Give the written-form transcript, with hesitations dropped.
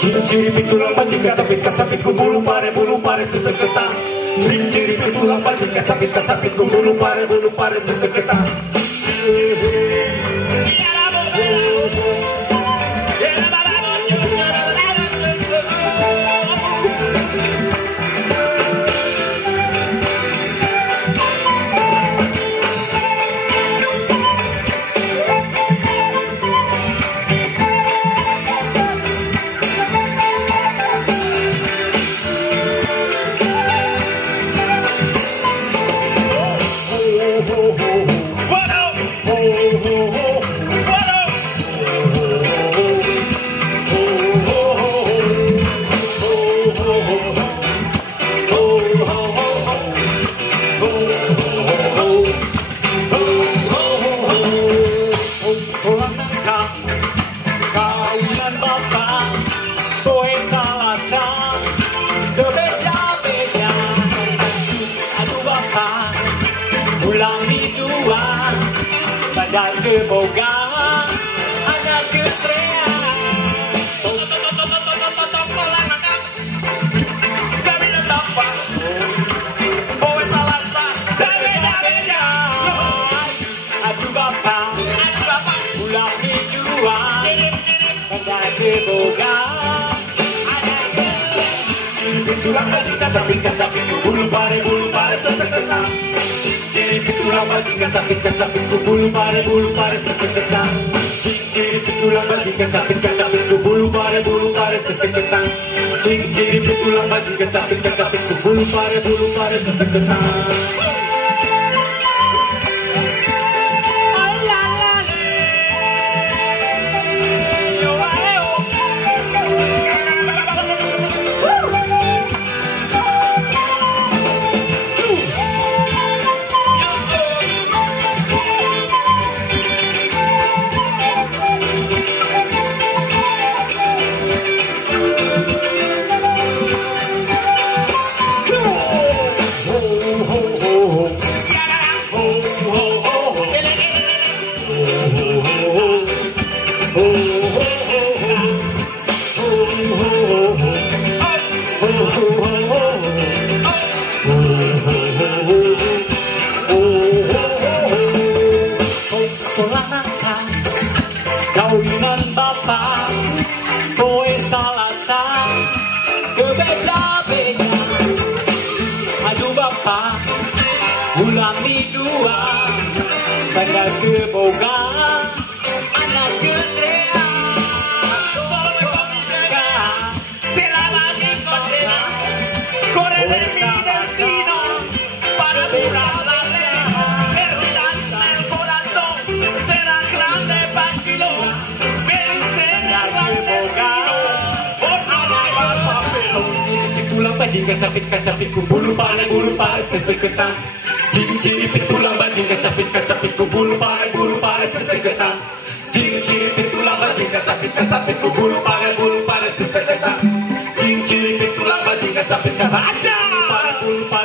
Ciri-ciri pitulang bajing kacapit bulu pare seseketang. Ciri-ciri pitulang bajing kacapit bulu pare seseketang. Dan keboga anak kesrea kami netapa kowe salah beda-beda aduh bapak ulang dua dan keboga anak kesrea curang bajing kacapit bulu pare seseketang. Ciri pitulang bajing kacapit bulu pare seseketang. Ciri pitulang bajing kacapit bulu pare seseketang. Ciri pitulang bajing kacapit bulu pare seseketang. Kawinan bapak, kowe salah beda-beda. Aduh bapak, ulangi dua, tanggal keboga, anak kesrea. Tela lagi kotela, corre del mi destino, para burlarla. Bajing kacapit bulu pare seseketang. Ciri pitulang bajing kacapit bulu pare seseketang. Ciri pitulang bajing kacapit bulu pare seseketang. Ciri pitulang bajing kacapit bulu pare